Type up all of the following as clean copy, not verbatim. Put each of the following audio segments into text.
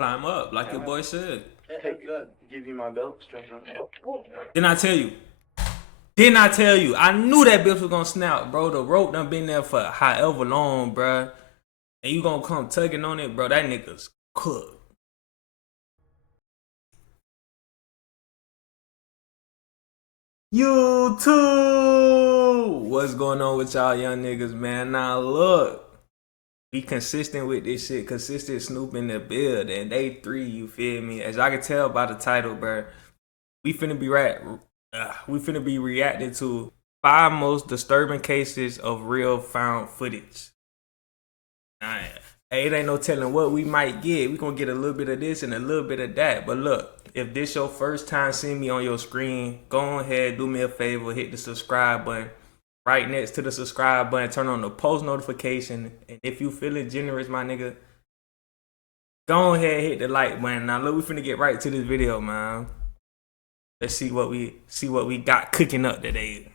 Climb up, like your boy said. Take that. Give you my belt. Straight on. Didn't I tell you? Didn't I tell you? I knew that bitch was gonna snap, bro. The rope done been there for however long, bro. And you gonna come tugging on it, bro. That nigga's cooked. YouTube! What's going on with y'all young niggas, man? Now look. Be consistent with this shit. Consistent Snoop in the build. And day 3, you feel me? As I can tell by the title, bro. We finna be reacting to 5 most disturbing cases of real found footage. Hey, it ain't no telling what we might get. We gonna get a little bit of this and a little bit of that. But look, if this your first time seeing me on your screen, go ahead, do me a favor, hit the subscribe button. Right next to the subscribe button, turn on the post notification. And if you feeling generous, my nigga, go ahead, hit the like button. Now look, we finna get right to this video, man. Let's see what we got cooking up today.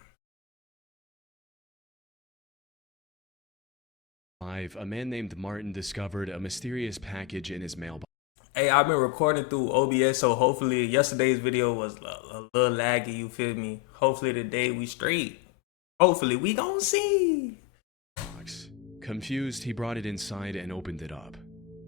A man named Martin discovered a mysterious package in his mailbox. Hey, I've been recording through OBS, so hopefully yesterday's video was a little laggy, you feel me? Hopefully today we straight. Hopefully we gon' see. Confused, he brought it inside and opened it up.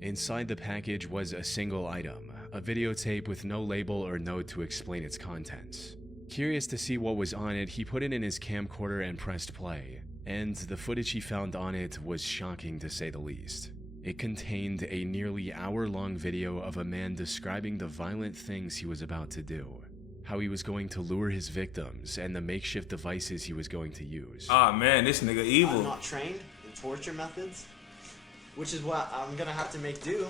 Inside the package was a single item, a videotape with no label or note to explain its contents. Curious to see what was on it, he put it in his camcorder and pressed play. And the footage he found on it was shocking to say the least. It contained a nearly hour-long video of a man describing the violent things he was about to do. How he was going to lure his victims and the makeshift devices he was going to use. Ah man, this nigga evil. I'm not trained in torture methods, which is what I'm gonna have to make do.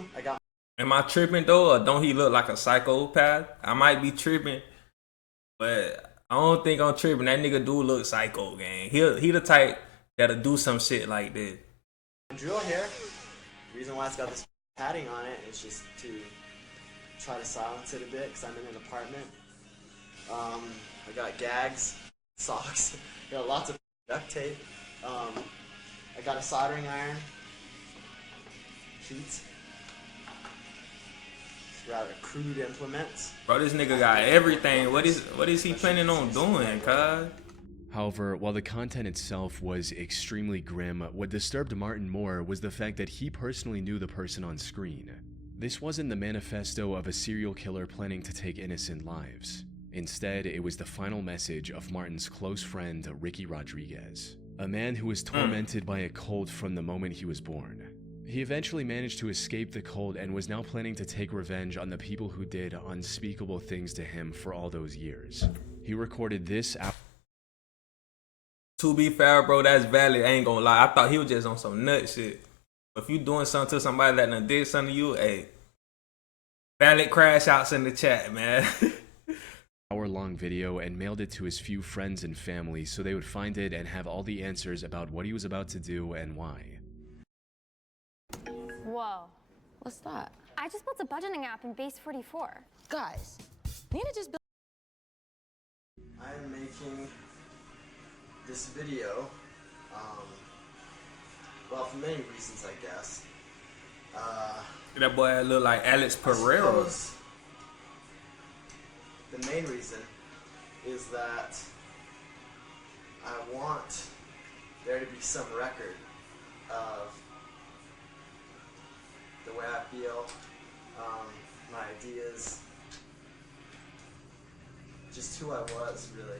Am I tripping though, or don't he look like a psychopath? I might be tripping, but I don't think I'm tripping. That nigga do look psycho, gang. He the type that'll do some shit like this. Drill here. The reason why it's got this padding on it is just to try to silence it a bit, because I'm in an apartment. I got gags, socks, I got lots of duct tape. I got a soldering iron, sheets. Rather crude implements. Bro, this nigga got everything. What is he planning on doing, cuz? However, while the content itself was extremely grim, what disturbed Martin more was the fact that he personally knew the person on screen. This wasn't the manifesto of a serial killer planning to take innocent lives. Instead, it was the final message of Martin's close friend, Ricky Rodriguez, a man who was tormented by a cult from the moment he was born. He eventually managed to escape the cult and was now planning to take revenge on the people who did unspeakable things to him for all those years. He recorded this out. To be fair, bro, that's valid. I ain't gonna lie. I thought he was just on some nut shit. If you doing something to somebody that done did something to you, hey, valid crash outs in the chat, man. Hour-long video and mailed it to his few friends and family so they would find it and have all the answers about what he was about to do and why. Whoa. What's that? I just built a budgeting app in Base 44. Guys, Nina just built. I'm making this video, well, for many reasons, I guess. That boy look like Alex Pereira. Suppose the main reason is that I want there to be some record of the way I feel, my ideas, just who I was, really.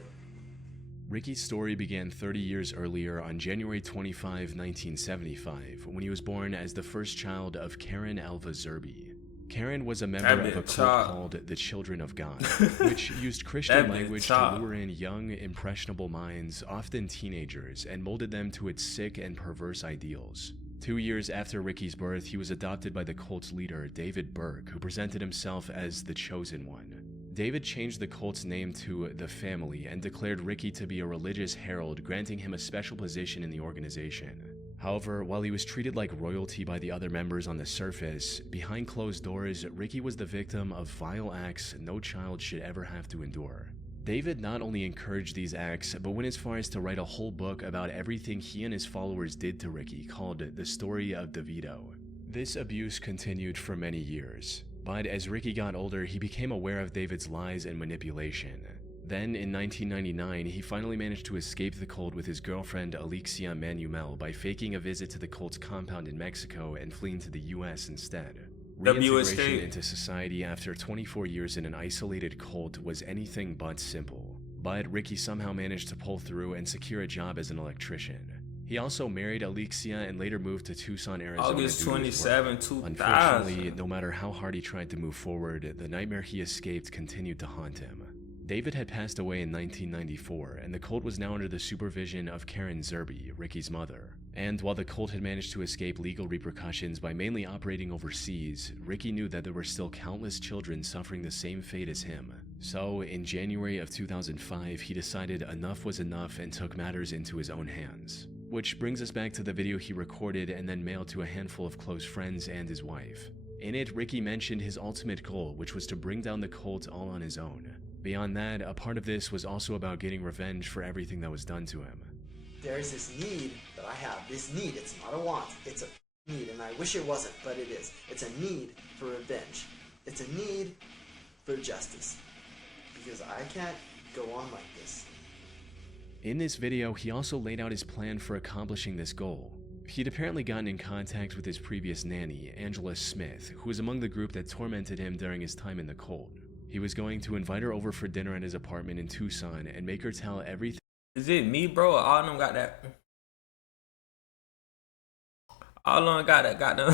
Ricky's story began 30 years earlier on January 25, 1975, when he was born as the first child of Karen Alva Zerby. Karen was a member of a cult called the Children of God, which used Christian language to lure in young, impressionable minds, often teenagers, and molded them to its sick and perverse ideals. 2 years after Ricky's birth, he was adopted by the cult's leader, David Burke, who presented himself as the Chosen One. David changed the cult's name to The Family and declared Ricky to be a religious herald, granting him a special position in the organization. However, while he was treated like royalty by the other members on the surface, behind closed doors, Ricky was the victim of vile acts no child should ever have to endure. David not only encouraged these acts, but went as far as to write a whole book about everything he and his followers did to Ricky, called The Story of DeVito. This abuse continued for many years. But as Ricky got older, he became aware of David's lies and manipulation. Then, in 1999, he finally managed to escape the cult with his girlfriend Alexia Manuel by faking a visit to the cult's compound in Mexico and fleeing to the US instead. Reintegration into society after 24 years in an isolated cult was anything but simple. But Ricky somehow managed to pull through and secure a job as an electrician. He also married Alexia and later moved to Tucson, Arizona. August 27, 2000. Unfortunately, no matter how hard he tried to move forward, the nightmare he escaped continued to haunt him. David had passed away in 1994, and the cult was now under the supervision of Karen Zerby, Ricky's mother. And while the cult had managed to escape legal repercussions by mainly operating overseas, Ricky knew that there were still countless children suffering the same fate as him. So, in January of 2005, he decided enough was enough and took matters into his own hands. Which brings us back to the video he recorded and then mailed to a handful of close friends and his wife. In it, Ricky mentioned his ultimate goal, which was to bring down the cult all on his own. Beyond that, a part of this was also about getting revenge for everything that was done to him. There's this need that I have. This need, it's not a want, it's a need, and I wish it wasn't, but it is. It's a need for revenge. It's a need for justice. Because I can't go on like this. In this video, he also laid out his plan for accomplishing this goal. He'd apparently gotten in contact with his previous nanny, Angela Smith, who was among the group that tormented him during his time in the cult. He was going to invite her over for dinner at his apartment in Tucson and make her tell everything. Is it me, bro? Or all of them got that? All of them got them.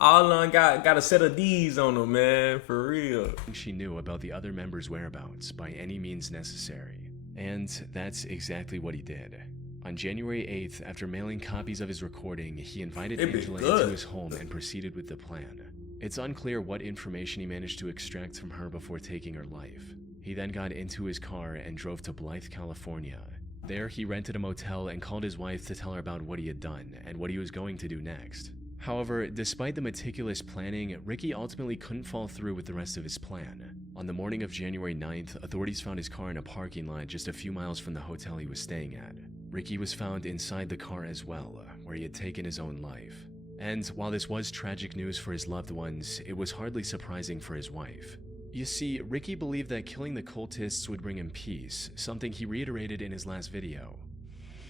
All of them got a set of D's on them, man, for real. She knew about the other members' whereabouts by any means necessary. And that's exactly what he did. On January 8th, after mailing copies of his recording, he invited Angela into his home and proceeded with the plan. It's unclear what information he managed to extract from her before taking her life. He then got into his car and drove to Blythe, California. There, he rented a motel and called his wife to tell her about what he had done and what he was going to do next. However, despite the meticulous planning, Ricky ultimately couldn't follow through with the rest of his plan. On the morning of January 9th, authorities found his car in a parking lot just a few miles from the hotel he was staying at. Ricky was found inside the car as well, where he had taken his own life. And while this was tragic news for his loved ones, it was hardly surprising for his wife. You see, Ricky believed that killing the cultists would bring him peace, something he reiterated in his last video.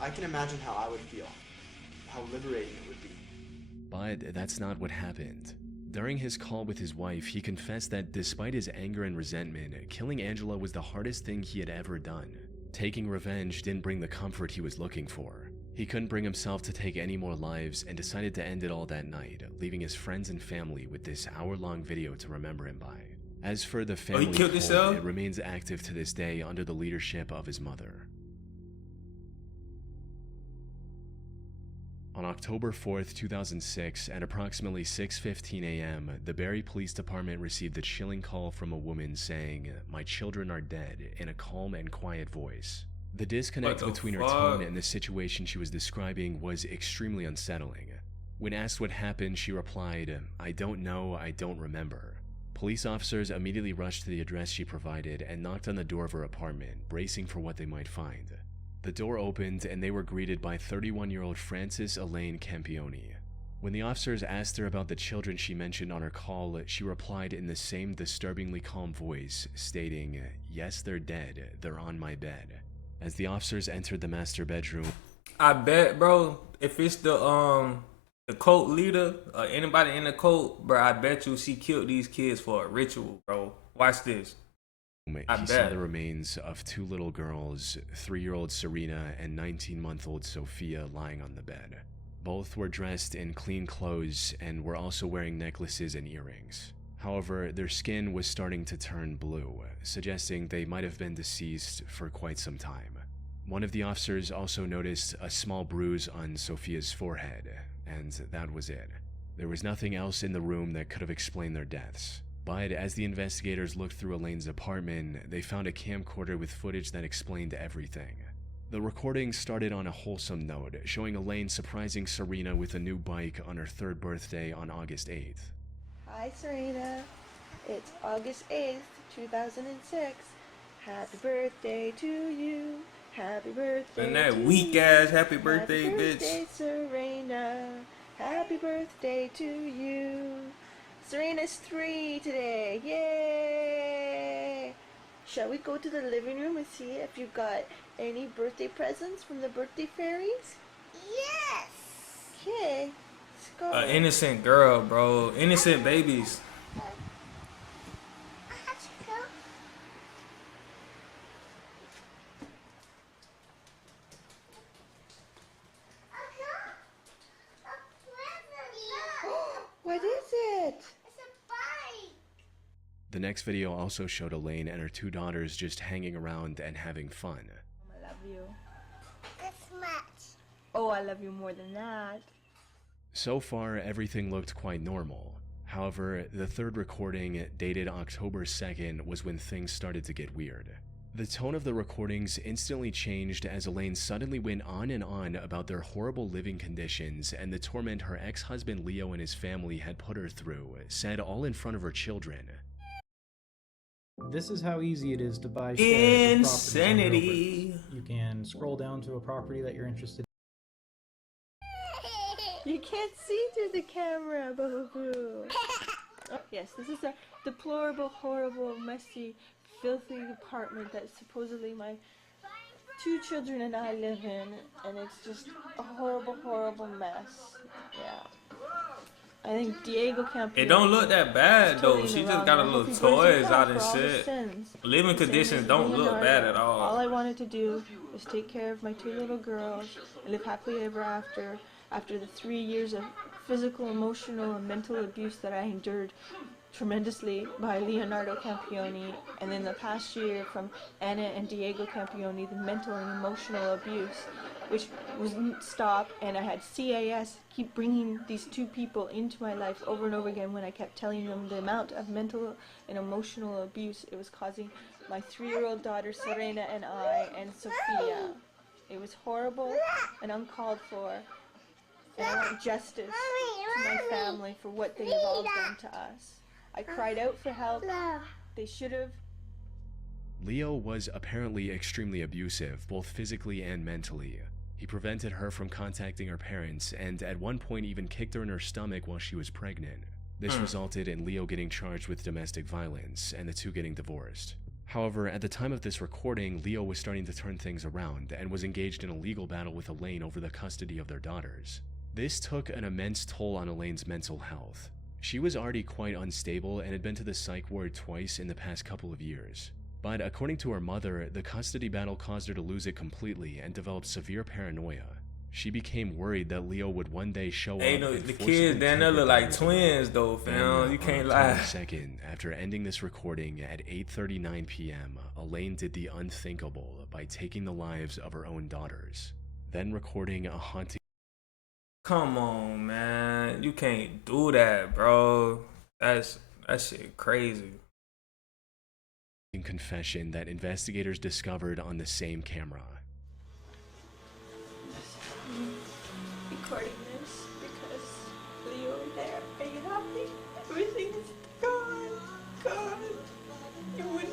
I can imagine how I would feel, how liberating it would be. But that's not what happened. During his call with his wife, he confessed that despite his anger and resentment, killing Angela was the hardest thing he had ever done. Taking revenge didn't bring the comfort he was looking for. He couldn't bring himself to take any more lives and decided to end it all that night, leaving his friends and family with this hour-long video to remember him by. As for the family cult, it remains active to this day under the leadership of his mother. On October 4th, 2006, at approximately 6:15 a.m., the Barrie Police Department received a chilling call from a woman saying, "My children are dead," in a calm and quiet voice. The disconnect between her tone and the situation she was describing was extremely unsettling. When asked what happened, she replied, "I don't know, I don't remember." Police officers immediately rushed to the address she provided and knocked on the door of her apartment, bracing for what they might find. The door opened and they were greeted by 31-year-old Frances Elaine Campione. When the officers asked her about the children she mentioned on her call, she replied in the same disturbingly calm voice, stating, "Yes, they're dead. They're on my bed." As the officers entered the master bedroom, I bet, bro, if it's the cult leader or anybody in the cult, bro, I bet you she killed these kids for a ritual, bro. Watch this. he saw the remains of two little girls, 3-year-old Serena and 19-month-old Sophia, lying on the bed. Both were dressed in clean clothes and were also wearing necklaces and earrings. However, their skin was starting to turn blue, suggesting they might have been deceased for quite some time. One of the officers also noticed a small bruise on Sophia's forehead, and that was it. There was nothing else in the room that could have explained their deaths. But as the investigators looked through Elaine's apartment, they found a camcorder with footage that explained everything. The recording started on a wholesome note, showing Elaine surprising Serena with a new bike on her 3rd birthday on August 8th. Hi Serena, it's August 8th, 2006. Happy birthday to you. Happy birthday and that to weak ass happy birthday, happy bitch. birthday, Serena. Happy birthday to you. Serena's 3 today. Yay! Shall we go to the living room and see if you got any birthday presents from the birthday fairies? Yes. Okay, let's go. Innocent girl, bro. Innocent babies. I have to go. What is it? It's a bike. The next video also showed Elaine and her 2 daughters just hanging around and having fun. I love you. This much. Oh, I love you more than that. So far, everything looked quite normal. However, the third recording, dated October 2nd, was when things started to get weird. The tone of the recordings instantly changed as Elaine suddenly went on and on about their horrible living conditions and the torment her ex-husband Leo and his family had put her through, said all in front of her children. This is how easy it is to buy shares of properties on Insanity. Realbirds. You can scroll down to a property that you're interested You can't see through the camera, boo-boo. Oh, yes, this is a deplorable, horrible, messy, filthy apartment that supposedly my 2 children and I live in, and it's just a horrible, horrible mess. Yeah. I think Diego Campione. It don't look that bad though. She just got a little toys out and shit. Living conditions don't look bad at all. All I wanted to do was take care of my 2 little girls and live happily ever after the 3 years of physical, emotional, and mental abuse that I endured tremendously by Leonardo Campione, and then the past year from Anna and Diego Campione, the mental and emotional abuse, which wouldn't stop, and I had CAS keep bringing these 2 people into my life over and over again when I kept telling them the amount of mental and emotional abuse it was causing my 3-year-old daughter Serena and I and Sophia. It was horrible and uncalled for, and I want justice to my family for what they have all done to us. I cried out for help. They should have. Leo was apparently extremely abusive, both physically and mentally. He prevented her from contacting her parents and at one point even kicked her in her stomach while she was pregnant. This resulted in Leo getting charged with domestic violence and the 2 getting divorced. However, at the time of this recording, Leo was starting to turn things around and was engaged in a legal battle with Elaine over the custody of their daughters. This took an immense toll on Elaine's mental health. She was already quite unstable and had been to the psych ward twice in the past couple of years. But according to her mother, the custody battle caused her to lose it completely and developed severe paranoia. She became worried that Leo would one day show up. Hey, no, the kids down there look like twins though, fam. You can't lie. Second, after ending this recording at 8:39 p.m., Elaine did the unthinkable by taking the lives of her own daughters, then recording a haunting. Come on, man. You can't do that, bro. That shit crazy. Confession that investigators discovered on the same camera. Recording this because Leo and there. Are you happy? Everything is gone. You wouldn't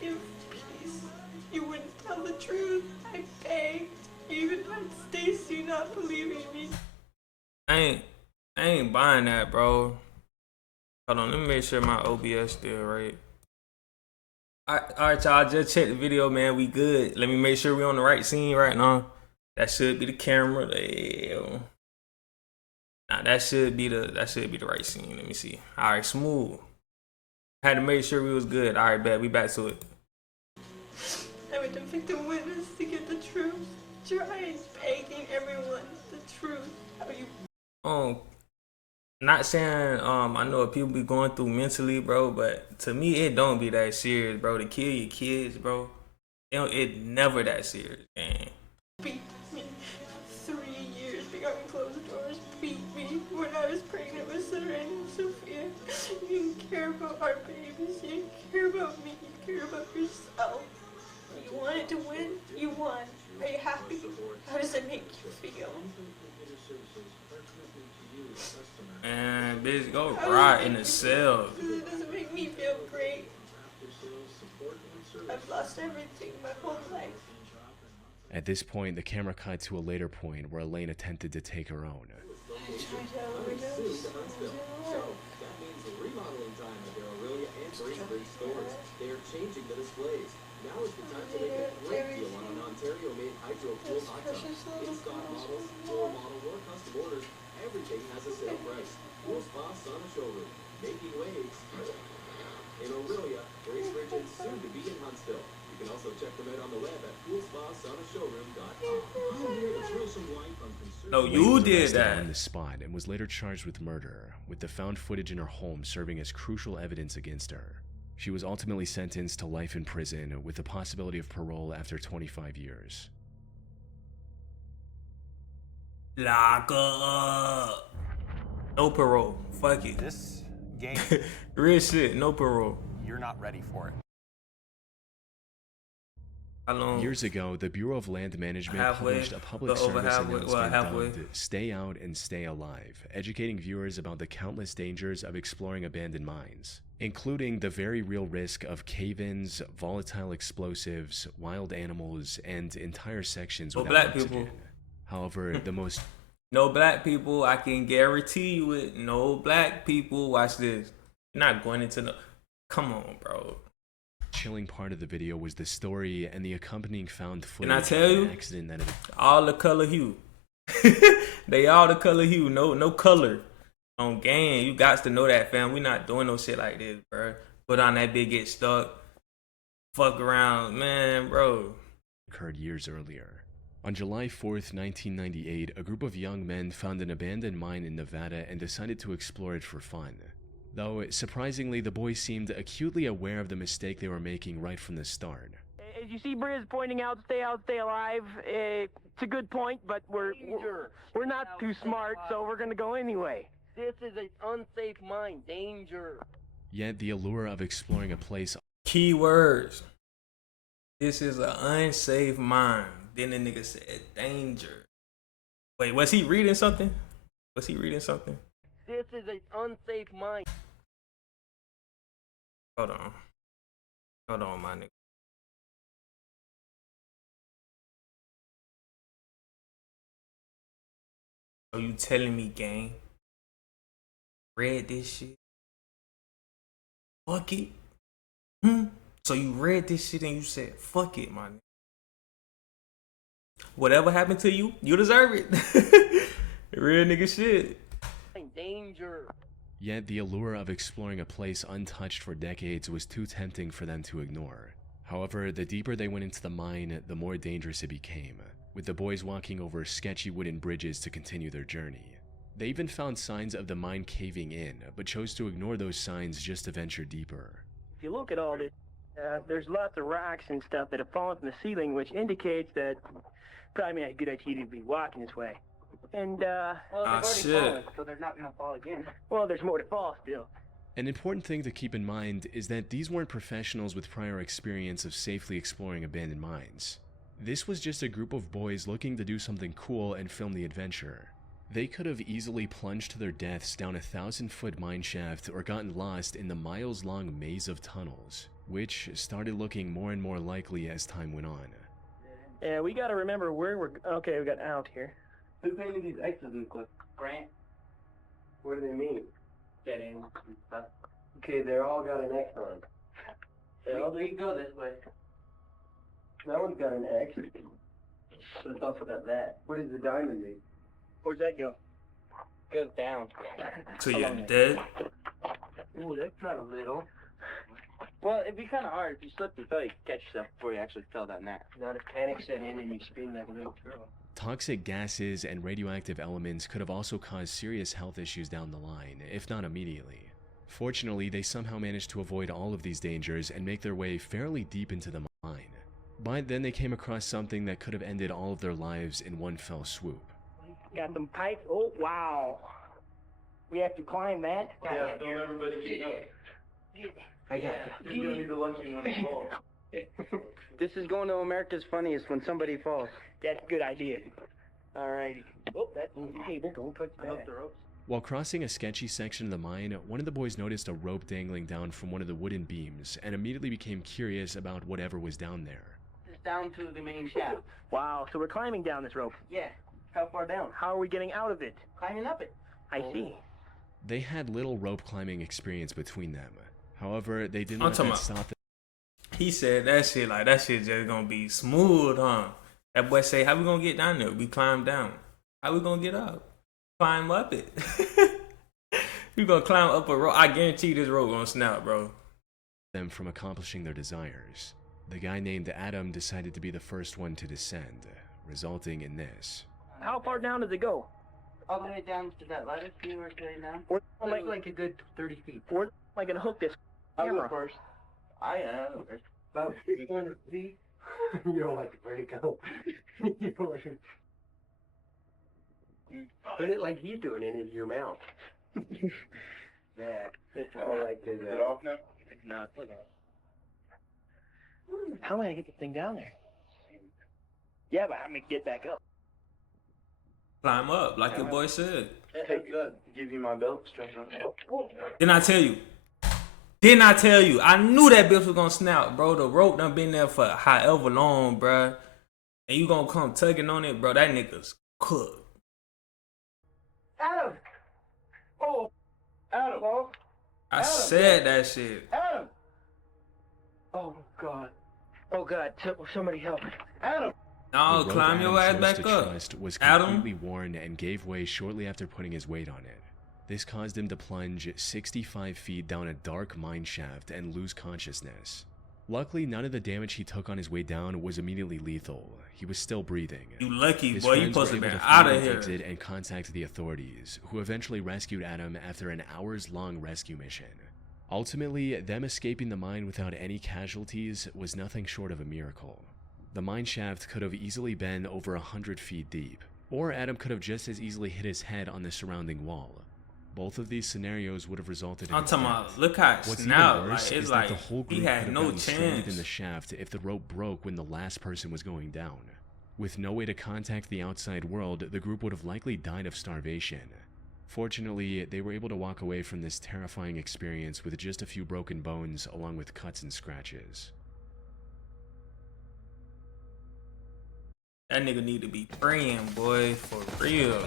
give peace. You wouldn't tell the truth. I begged. You even had Stacy not believing me. I ain't buying that, bro. Hold on, let me make sure my OBS still right. Alright, y'all, just check the video, man. We good. Let me make sure we on the right scene right now. That should be the camera. Nah, that should be the right scene. Let me see. Alright, smooth. Had to make sure we was good. Alright, bet we back to it. I went to victim witness to get the truth. Trying, begging everyone the truth. How you Not saying I know what people be going through mentally, bro, but to me it don't be that serious, bro. To kill your kids, bro, it never that serious, man. beat me 3 years behind closed doors, beat me when I was pregnant with Serena and Sophia. You didn't care about our babies, you didn't care about me, you care about yourself. You wanted to win, you won. Are you happy? How does it make you feel? Man, bitch, go rot in the cell. It doesn't make me feel great. I've lost everything my whole life. At this point, the camera cut to a later point where Elaine attempted to take her own. I tried to overdose. It didn't work. in stores. They are changing the displays. Now is the time to make a great deal on an Ontario-made Hydro Cool hot tub. In stock models, floor models, or custom orders, everything has a sale price. Pool Spa Sauna Showroom, making waves in Orillia, Bracebridge, and soon to be in Huntsville. You can also check them out on the web at poolspasaunashowroom.com. No, Wade you was did arrested that. on the spot and was later charged with murder, with the found footage in her home serving as crucial evidence against her. She was ultimately sentenced to life in prison with the possibility of parole after 25 years. Lock up. No parole. Fuck it. This game, Real shit. No parole. you're not ready for it. How long? Years ago, the Bureau of Land Management Halfway, published a public but over service halfway- announcement well, halfway. dubbed Stay Out and Stay Alive, educating viewers about the countless dangers of exploring abandoned mines, including the very real risk of cave-ins, volatile explosives, wild animals, and entire sections No without black oxygen. people. However, the most No black people. I can guarantee you it. No black people. Watch this. You're not going into no. Come on, bro. chilling part of the video was the story and the accompanying found footage I tell of you? an accident that had All the color hue. They all the color hue. No color. On game, you got to know that, fam. We not doing no shit like this, bro. Put on that big, get stuck. Fuck around, man, bro. occurred years earlier. On July 4th, 1998, a group of young men found an abandoned mine in Nevada and decided to explore it for fun. Though, surprisingly, the boys seemed acutely aware of the mistake they were making right from the start. As you see Briz pointing out, stay alive. It's a good point, but we're not too smart, so we're gonna go anyway. This is an unsafe mine. Danger. Yet, the allure of exploring a place Key words. This is an unsafe mine. Then the nigga said danger. Wait, was he reading something? Was he reading something? This is an unsafe mine. Hold on. Hold on, my nigga. Are you telling me, gang? Read this shit? Fuck it. So you read this shit and you said, fuck it, my nigga. Whatever happened to you, you deserve it. Real nigga shit. Danger. Yet, the allure of exploring a place untouched for decades was too tempting for them to ignore. However, the deeper they went into the mine, the more dangerous it became, with the boys walking over sketchy wooden bridges to continue their journey. They even found signs of the mine caving in, but chose to ignore those signs just to venture deeper. If you look at all this, there's lots of rocks and stuff that have fallen from the ceiling, which indicates that probably a good idea to be walking this way. And, Well, they've already shit. fallen, so they're not gonna fall again. well, there's more to fall still. An important thing to keep in mind is that these weren't professionals with prior experience of safely exploring abandoned mines. This was just a group of boys looking to do something cool and film the adventure. They could have easily plunged to their deaths down a 1,000-foot mine shaft or gotten lost in the miles-long maze of tunnels, which started looking more and more likely as time went on. Yeah, we gotta remember where we're... Okay, we got out here. Who painted these X's and stuff? Grant. What do they mean? Dead ends and stuff. Okay, they're all got an X on. We can go this way. That one's got an X. But it's also got that. What does the diamond mean? Where's that go? Goes down. So you're dead? Ooh, that's not a little. Well, it'd be kind of hard if you slipped and fell. You could catch yourself before you actually fell down there. Not if panic set in and you scream like a little girl. Toxic gases and radioactive elements could have also caused serious health issues down the line, if not immediately. Fortunately, they somehow managed to avoid all of these dangers and make their way fairly deep into the mine. But then they came across something that could have ended all of their lives in one fell swoop. Got them pipes. Oh, wow. We have to climb that? Yeah, don't everybody get up. I got You don't need to lunch on the wall. This is going to America's Funniest when somebody falls. That's a good idea. Alrighty. Oh, that's on the table. Don't touch I hope that. the ropes. While crossing a sketchy section of the mine, one of the boys noticed a rope dangling down from one of the wooden beams and immediately became curious about whatever was down there. It's down to the main shaft. Wow, so we're climbing down this rope. Yeah. How far down? How are we getting out of it? Climbing up it. I see. They had little rope climbing experience between them. However, they didn't I'm let talking that about- stop them. He said that shit like that shit just gonna be smooth, huh? That boy say, how we gonna get down there? We climb down. How we gonna get up? Climb up it. We gonna climb up a rope. I guarantee this rope gonna snap, bro. Them from accomplishing their desires. The guy named Adam decided to be the first one to descend, resulting in this. How far down does it go? All the way down to that lattice you were saying now? We're Like a good 30 feet. Where am I gonna hook this I'll go camera? first. I am. About 300 feet. You don't like to break out. You don't like to... Put it like he's doing it into your mouth. That. It's all like this. Is it off now? No, it's okay. How am I gonna get this thing down there? Yeah, but how am I gonna get back up? Climb up, like your boy said. Hey, good. Give you my belt. Straighten up. Didn't I tell you? Didn't I tell you? I knew that bitch was gonna snap, bro. The rope done been there for however long, bro. And you gonna come tugging on it, bro. That nigga's cooked. Adam! Oh! Adam! Oh! I said that shit. Adam! Oh, God. Oh God, somebody help. Adam! No, The rope climb your ass Adam chose back to up. trust was Adam? completely worn and gave way shortly after putting his weight on it. This caused him to plunge 65 feet down a dark mine shaft and lose consciousness. Luckily, none of the damage he took on his way down was immediately lethal. He was still breathing. You lucky, His boy. You friends supposed were to able be to out find of an here. exit and contact the authorities, who eventually rescued Adam after an hours-long rescue mission. Ultimately, them escaping the mine without any casualties was nothing short of a miracle. The mine shaft could have easily been over 100 feet deep, or Adam could have just as easily hit his head on the surrounding wall. Both of these scenarios would have resulted in I'm his talking death. about, look how it What's snapped. even worse Like, it's is like that the whole group he could had have no gotten stranded in chance. the shaft if the rope broke when the last person was going down. With no way to contact the outside world, the group would have likely died of starvation. Fortunately, they were able to walk away from this terrifying experience with just a few broken bones along with cuts and scratches. That nigga need to be praying, boy, for real.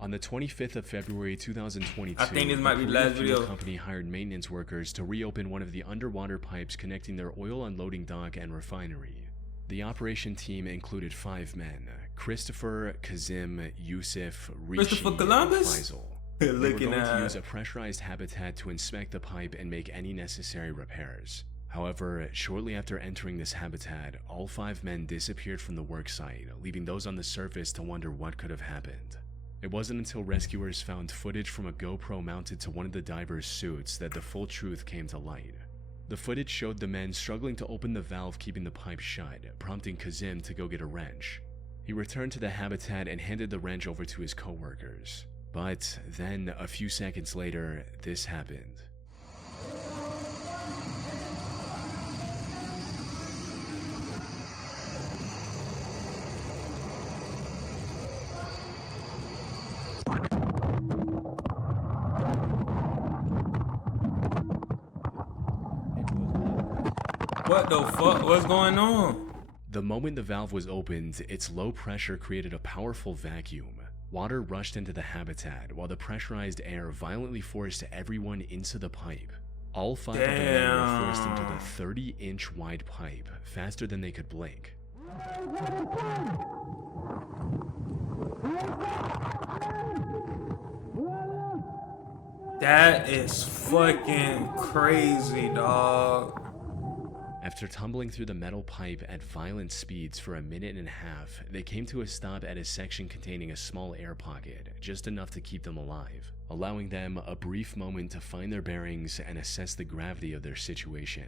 On the 25th of February 2022, I think this might be the Korean last fuel video. company hired maintenance workers to reopen one of the underwater pipes connecting their oil unloading dock and refinery. The operation team included 5 men: Christopher, Kazim, Yusuf, Rishi, Christopher and Columbus? Faisal. They were Looking going to at use a pressurized habitat to inspect the pipe and make any necessary repairs. However, shortly after entering this habitat, all 5 men disappeared from the work site, leaving those on the surface to wonder what could have happened. It wasn't until rescuers found footage from a GoPro mounted to one of the divers' suits that the full truth came to light. The footage showed the men struggling to open the valve keeping the pipe shut, prompting Kazim to go get a wrench. He returned to the habitat and handed the wrench over to his co-workers. But then, a few seconds later, this happened. What the fuck? What's going on? The moment the valve was opened, its low pressure created a powerful vacuum. Water rushed into the habitat, while the pressurized air violently forced everyone into the pipe. All 5 of the men were forced into the 30-inch wide pipe, faster than they could blink. That is fucking crazy, dog. After tumbling through the metal pipe at violent speeds for a minute and a half, they came to a stop at a section containing a small air pocket, just enough to keep them alive, allowing them a brief moment to find their bearings and assess the gravity of their situation.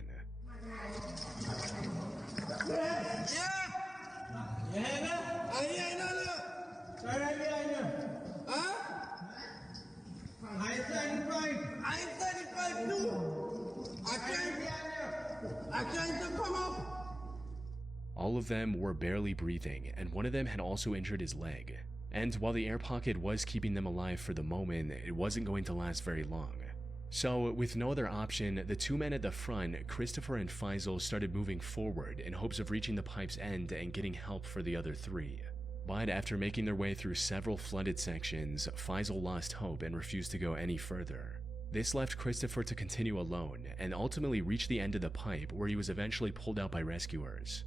All of them were barely breathing, and one of them had also injured his leg. And while the air pocket was keeping them alive for the moment, it wasn't going to last very long. So, with no other option, the two men at the front, Christopher and Faisal, started moving forward in hopes of reaching the pipe's end and getting help for the other three. But after making their way through several flooded sections, Faisal lost hope and refused to go any further. This left Christopher to continue alone and ultimately reach the end of the pipe, where he was eventually pulled out by rescuers.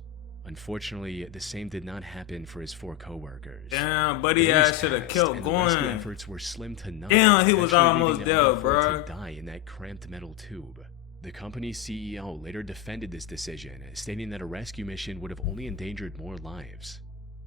Unfortunately, the same did not happen for his 4 co-workers. Damn, buddy ass should have kept The rescue going. efforts were slim to none. Damn, he was eventually almost leaving there, all 4 bro. to die in that cramped metal tube. The company's CEO later defended this decision, stating that a rescue mission would have only endangered more lives.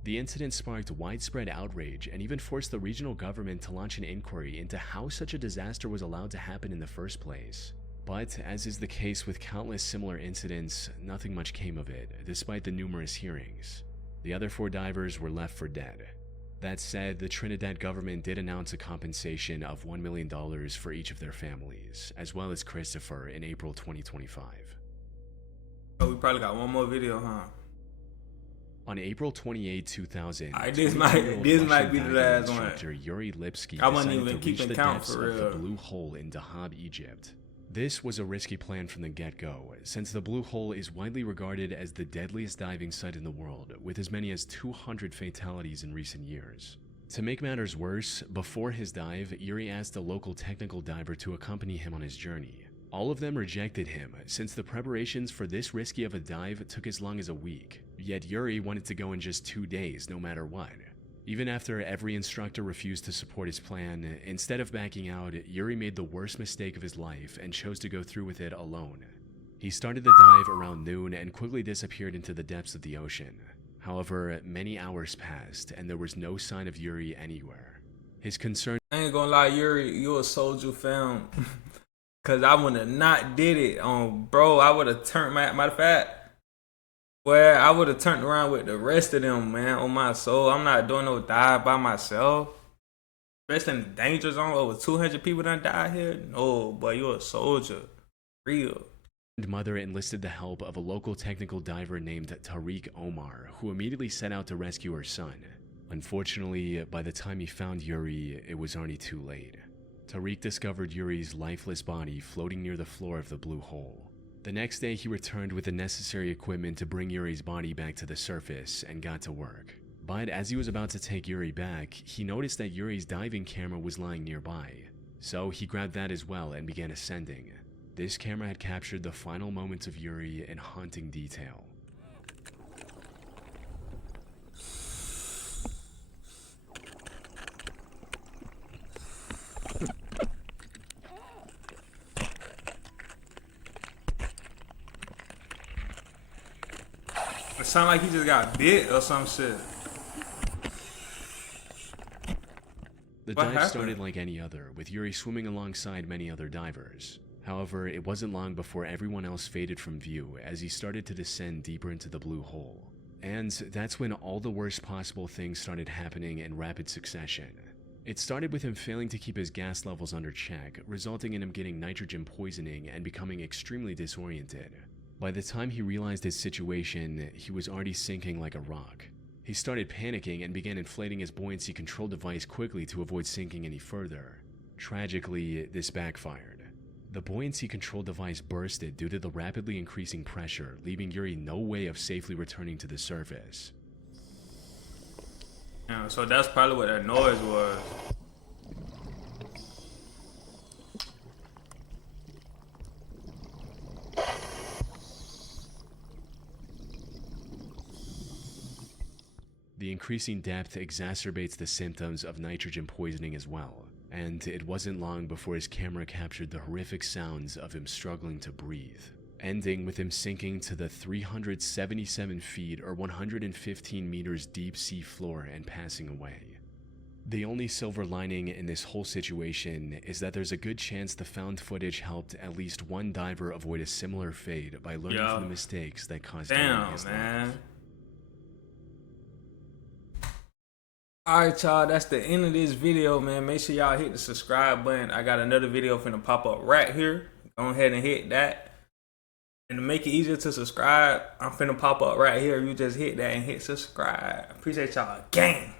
The incident sparked widespread outrage and even forced the regional government to launch an inquiry into how such a disaster was allowed to happen in the first place. But, as is the case with countless similar incidents, nothing much came of it, despite the numerous hearings. The other 4 divers were left for dead. That said, the Trinidad government did announce a compensation of $1 million for each of their families, as well as Christopher, in April 2025. Oh, we probably got one more video, huh? On April 28, 2000, this might be the last one. Instructor Yuri Lipsky I wasn't decided even to reach keeping the count depths for of the real. Blue Hole in Dahab, Egypt. This was a risky plan from the get-go, since the Blue Hole is widely regarded as the deadliest diving site in the world, with as many as 200 fatalities in recent years. To make matters worse, before his dive, Yuri asked a local technical diver to accompany him on his journey. All of them rejected him, since the preparations for this risky of a dive took as long as a week. Yet Yuri wanted to go in just 2 days, no matter what. Even after every instructor refused to support his plan, instead of backing out, Yuri made the worst mistake of his life and chose to go through with it alone. He started the dive around noon and quickly disappeared into the depths of the ocean. However, many hours passed and there was no sign of Yuri anywhere. His concern— I ain't gonna lie, Yuri, you a soldier, fam. Cause I would have not did it on, bro. I would have turned, matter of fact, well, I would have turned around with the rest of them, man, on my soul. I'm not doing no dive by myself. Especially in the danger zone, over 200 people done died here. No, boy, you a soldier. Real. mother enlisted the help of a local technical diver named Tariq Omar, who immediately set out to rescue her son. Unfortunately, by the time he found Yuri, it was already too late. Tariq discovered Yuri's lifeless body floating near the floor of the Blue Hole. The next day, he returned with the necessary equipment to bring Yuri's body back to the surface and got to work. But as he was about to take Yuri back, he noticed that Yuri's diving camera was lying nearby. So he grabbed that as well and began ascending. This camera had captured the final moments of Yuri in haunting detail. It sound like he just got bit or some shit. The dive started like any other, with Yuri swimming alongside many other divers. However, it wasn't long before everyone else faded from view as he started to descend deeper into the Blue Hole. And that's when all the worst possible things started happening in rapid succession. It started with him failing to keep his gas levels under check, resulting in him getting nitrogen poisoning and becoming extremely disoriented. By the time he realized his situation, he was already sinking like a rock. He started panicking and began inflating his buoyancy control device quickly to avoid sinking any further. Tragically, this backfired. The buoyancy control device bursted due to the rapidly increasing pressure, leaving Yuri no way of safely returning to the surface. Yeah, so that's probably what that noise was. The increasing depth exacerbates the symptoms of nitrogen poisoning as well, and it wasn't long before his camera captured the horrific sounds of him struggling to breathe, ending with him sinking to the 377 feet or 115 meters deep sea floor and passing away. The only silver lining in this whole situation is that there's a good chance the found footage helped at least one diver avoid a similar fate by learning from the mistakes that caused him his life. Alright, y'all, that's the end of this video, man. Make sure y'all hit the subscribe button. I got another video finna pop up right here. Go ahead and hit that. And to make it easier to subscribe, I'm finna pop up right here. You just hit that and hit subscribe. Appreciate y'all. Gang.